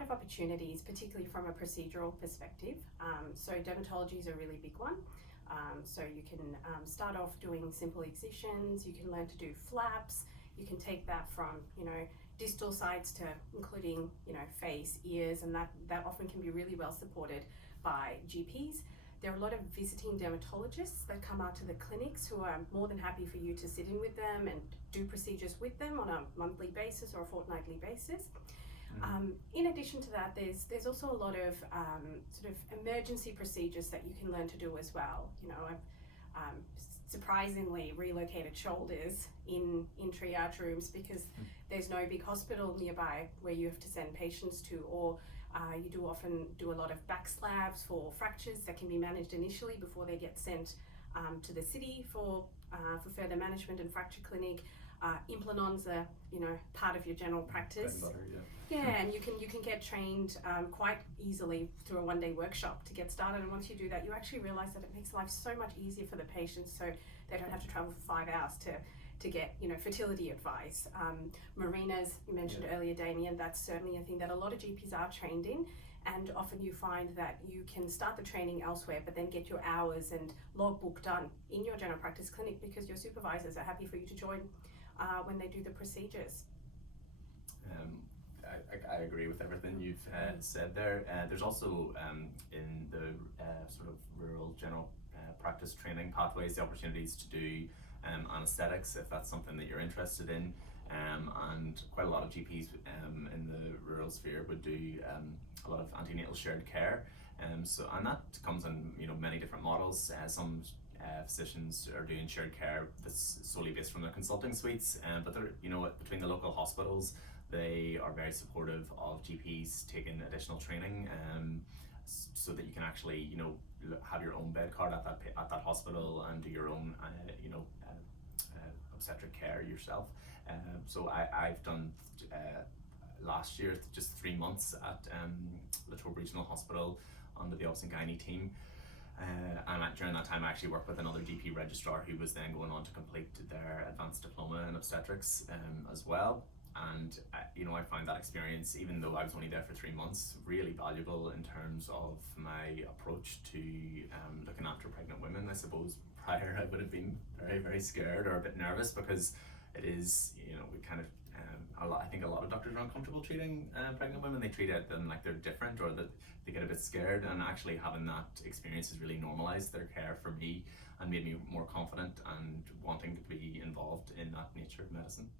lot of opportunities, particularly from a procedural perspective. So dermatology is a really big one. So you can start off doing simple excisions, you can learn to do flaps, you can take that from, distal sides to including, face, ears, and that often can be really well supported by GPs. There are a lot of visiting dermatologists that come out to the clinics who are more than happy for you to sit in with them and do procedures with them on a monthly basis or a fortnightly basis. In addition to that, there's also a lot of sort of emergency procedures that you can learn to do as well. I've surprisingly relocated shoulders in triage rooms because there's no big hospital nearby where you have to send patients to, or you do often do a lot of back slabs for fractures that can be managed initially before they get sent to the city for further management and fracture clinic. Implanons are, part of your general practice. Butter, and you can get trained quite easily through a one-day workshop to get started. And once you do that, you actually realize that it makes life so much easier for the patients, so they don't have to travel for 5 hours to get, fertility advice. Marinas, you mentioned earlier, Damian, that's certainly a thing that a lot of GPs are trained in. And often you find that you can start the training elsewhere, but then get your hours and logbook done in your general practice clinic because your supervisors are happy for you to join when they do the procedures. I agree with everything you've said there. There's also in the sort of rural general practice training pathways the opportunities to do anesthetics if that's something that you're interested in, and quite a lot of GPs in the rural sphere would do a lot of antenatal shared care, and that comes in many different models. Some physicians are doing shared care that's solely based from their consulting suites, but they're, between the local hospitals, they are very supportive of GPs taking additional training, so that you can actually, have your own bed card at that hospital and do your own, obstetric care yourself. So I've done last year just 3 months at Latrobe Regional Hospital under the Obs and Gynae team. And during that time I actually worked with another GP registrar who was then going on to complete their advanced diploma in obstetrics as well. And I find that experience, even though I was only there for 3 months, really valuable in terms of my approach to looking after pregnant women. I suppose prior I would have been very, very scared or a bit nervous because it is, we kind of I think a lot of doctors are uncomfortable treating pregnant women. They treat them like they're different, or that they get a bit scared, and actually having that experience has really normalized their care for me and made me more confident and wanting to be involved in that nature of medicine.